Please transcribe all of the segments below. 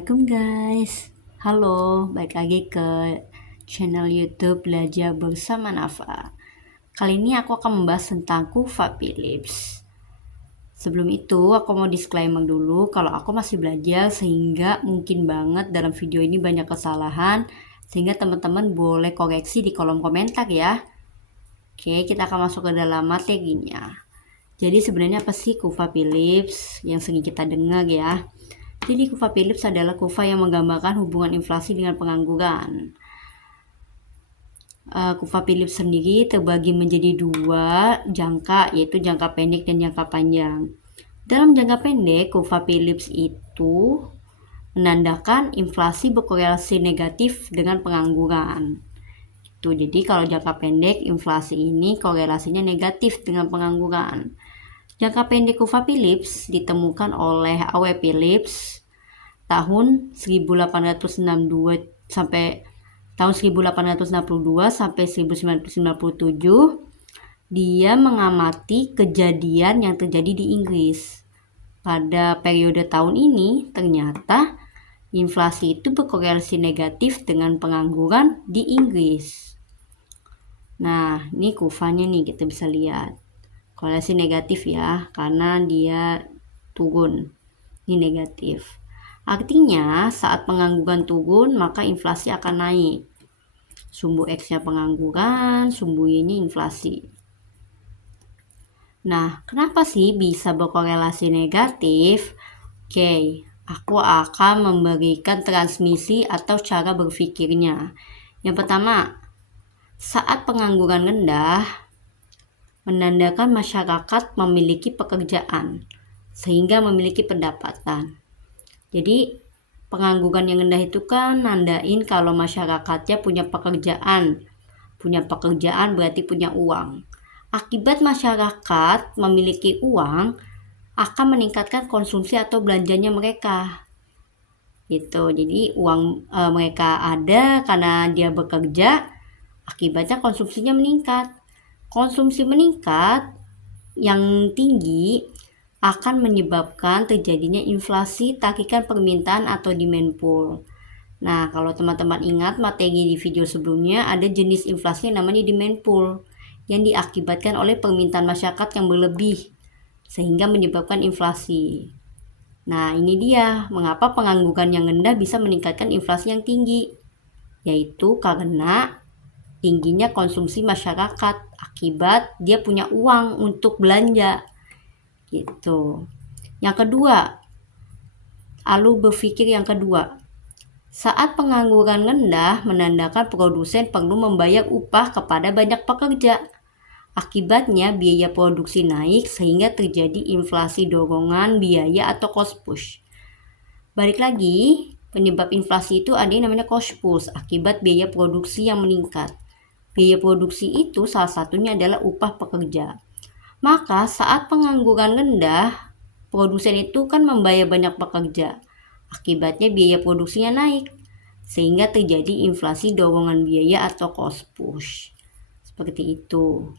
Assalamualaikum guys. Halo, balik lagi ke channel YouTube Belajar Bersama Nafa. Kali ini aku akan membahas tentang Kuva Philips. Sebelum itu, aku mau disclaimer dulu kalau aku masih belajar sehingga mungkin banget dalam video ini banyak kesalahan, sehingga teman-teman boleh koreksi di kolom komentar ya. Oke, kita akan masuk ke dalam materinya. Jadi sebenarnya apa sih Kuva Philips yang sering kita dengar ya? Jadi Kuva Philips adalah kuva yang menggambarkan hubungan inflasi dengan pengangguran. Kuva Philips sendiri terbagi menjadi dua jangka, yaitu jangka pendek dan jangka panjang. Dalam jangka pendek, Kuva Philips itu menandakan inflasi berkorelasi negatif dengan pengangguran. Jadi kalau jangka pendek, inflasi ini korelasinya negatif dengan pengangguran. Jangka pendek Kuva Philips ditemukan oleh A.W. Philips tahun 1862 sampai tahun 1862 sampai 1997. Dia mengamati kejadian yang terjadi di Inggris. Pada periode tahun ini ternyata inflasi itu berkorelasi negatif dengan pengangguran di Inggris. Nah, ini kuvanya nih kita bisa lihat. Korelasi negatif ya, karena dia turun. Ini negatif. Artinya saat pengangguran turun maka inflasi akan naik. Sumbu X-nya pengangguran, sumbu Y-nya inflasi. Nah, kenapa sih bisa berkorelasi negatif? Oke, aku akan memberikan transmisi atau cara berpikirnya. Yang pertama, saat pengangguran rendah menandakan masyarakat memiliki pekerjaan sehingga memiliki pendapatan. Jadi pengangguran yang rendah itu kan nandain kalau masyarakatnya punya pekerjaan. Punya pekerjaan berarti punya uang. Akibat masyarakat memiliki uang akan meningkatkan konsumsi atau belanjanya mereka. Gitu. Jadi uang mereka ada karena dia bekerja, akibatnya konsumsinya meningkat. Konsumsi meningkat yang tinggi akan menyebabkan terjadinya inflasi tarikan permintaan atau demand pull. Nah, kalau teman-teman ingat materi di video sebelumnya, ada jenis inflasi yang namanya demand pull yang diakibatkan oleh permintaan masyarakat yang berlebih sehingga menyebabkan inflasi. Nah, ini dia mengapa pengangguran yang rendah bisa meningkatkan inflasi yang tinggi, yaitu karena tingginya konsumsi masyarakat akibat dia punya uang untuk belanja. Gitu. Yang kedua, alur berpikir yang kedua. Saat pengangguran rendah menandakan produsen perlu membayar upah kepada banyak pekerja. Akibatnya biaya produksi naik sehingga terjadi inflasi dorongan biaya atau cost push. Balik lagi, penyebab inflasi itu ada yang namanya cost push akibat biaya produksi yang meningkat. Biaya produksi itu salah satunya adalah upah pekerja. Maka saat pengangguran rendah, produsen itu kan membayar banyak pekerja. Akibatnya biaya produksinya naik, sehingga terjadi inflasi dorongan biaya atau cost push. Seperti itu.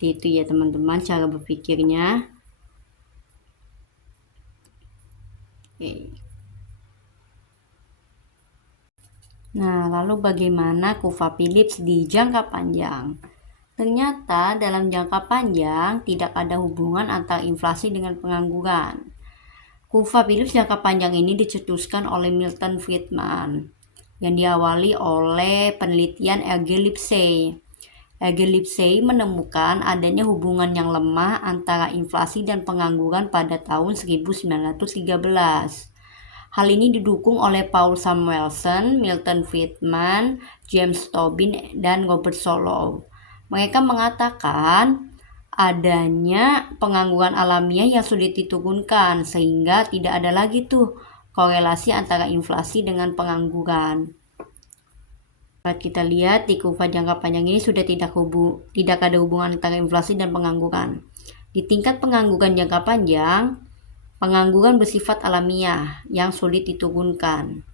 Itu ya teman-teman cara berpikirnya. Oke. Nah, lalu bagaimana Kuva Philips di jangka panjang? Ternyata dalam jangka panjang tidak ada hubungan antara inflasi dengan pengangguran. Kuva Philips jangka panjang ini dicetuskan oleh Milton Friedman yang diawali oleh penelitian R.G. Lipsey. R.G. Lipsey menemukan adanya hubungan yang lemah antara inflasi dan pengangguran pada tahun 1913. Hal ini didukung oleh Paul Samuelson, Milton Friedman, James Tobin, dan Robert Solow. Mereka mengatakan adanya pengangguran alamiah yang sulit diturunkan sehingga tidak ada lagi tuh korelasi antara inflasi dengan pengangguran. Kita lihat di kurva jangka panjang ini sudah tidak ada hubungan antara inflasi dan pengangguran. Di tingkat pengangguran jangka panjang, pengangguran bersifat alamiah yang sulit diturunkan.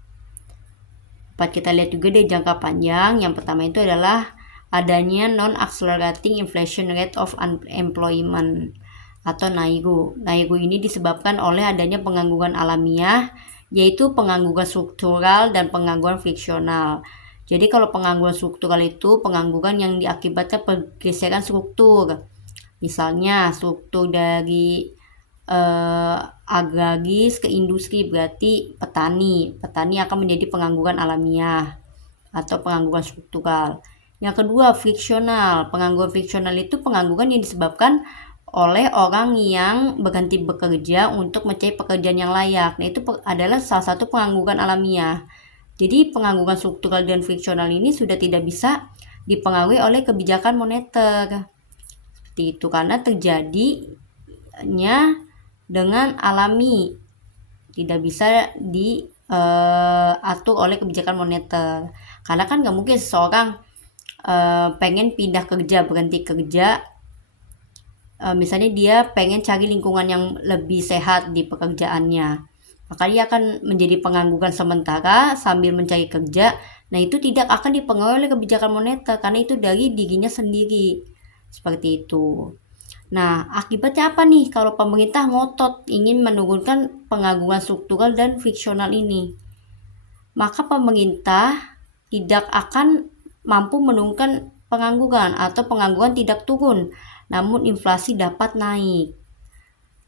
Dapat kita lihat juga di jangka panjang, yang pertama itu adalah adanya non-accelerating inflation rate of unemployment atau NAIRU. NAIRU ini disebabkan oleh adanya pengangguran alamiah yaitu pengangguran struktural dan pengangguran friksional. Jadi kalau pengangguran struktural itu pengangguran yang diakibatkan pergeseran struktur. Misalnya struktur dari agraris ke industri, berarti petani akan menjadi pengangguran alamiah atau pengangguran struktural. Yang kedua, friksional. Pengangguran friksional itu pengangguran yang disebabkan oleh orang yang berhenti bekerja untuk mencari pekerjaan yang layak. Nah, itu adalah salah satu pengangguran alamiah. Jadi pengangguran struktural dan friksional ini sudah tidak bisa dipengaruhi oleh kebijakan moneter. Seperti itu, karena terjadinya dengan alami, tidak bisa diatur oleh kebijakan moneter. Karena kan nggak mungkin seseorang pengen pindah kerja, berhenti kerja, misalnya dia pengen cari lingkungan yang lebih sehat di pekerjaannya, maka dia akan menjadi pengangguran sementara sambil mencari kerja. Nah, itu tidak akan dipengaruhi oleh kebijakan moneter karena itu dari dirinya sendiri. Seperti itu. Nah, akibatnya apa nih kalau pemerintah ngotot ingin menurunkan pengangguran struktural dan friksional ini? Maka pemerintah tidak akan mampu menurunkan pengangguran atau pengangguran tidak turun, namun inflasi dapat naik.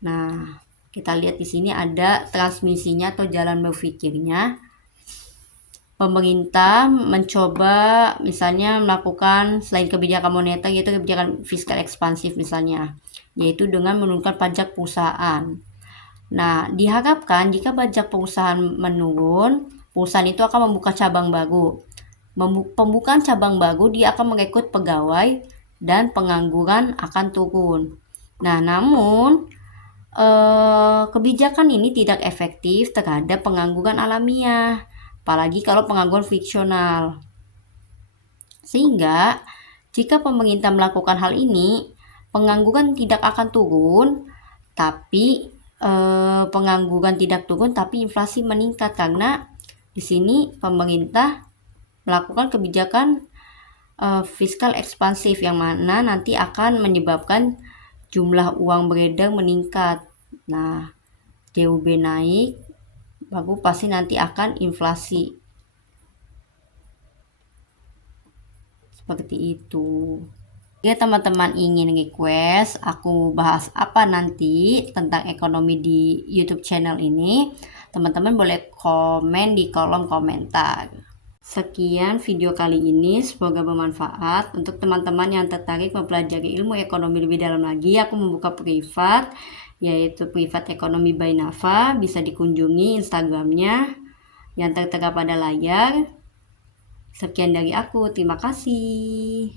Nah, kita lihat di sini ada transmisinya atau jalan berpikirnya. Pemerintah mencoba misalnya melakukan selain kebijakan moneter yaitu kebijakan fiskal ekspansif misalnya, yaitu dengan menurunkan pajak perusahaan. Nah, diharapkan jika pajak perusahaan menurun, perusahaan itu akan membuka cabang baru. Pembukaan cabang baru dia akan merekrut pegawai dan pengangguran akan turun. Nah, namun kebijakan ini tidak efektif terhadap pengangguran alamiah, apalagi kalau pengangguran friksional. Sehingga jika pemerintah melakukan hal ini, pengangguran tidak akan turun, tapi pengangguran tidak turun tapi inflasi meningkat karena di sini pemerintah melakukan kebijakan fiskal ekspansif yang mana nanti akan menyebabkan jumlah uang beredar meningkat. Nah, DUB naik, baru pasti nanti akan inflasi. Seperti itu. Jika teman-teman ingin request aku bahas apa nanti tentang ekonomi di YouTube channel ini, teman-teman boleh komen di kolom komentar. Sekian video kali ini, semoga bermanfaat. Untuk teman-teman yang tertarik mempelajari ilmu ekonomi lebih dalam lagi, aku membuka privat, yaitu Privat Ekonomi by Nafa. Bisa dikunjungi Instagramnya yang tertera pada layar. Sekian dari aku, terima kasih.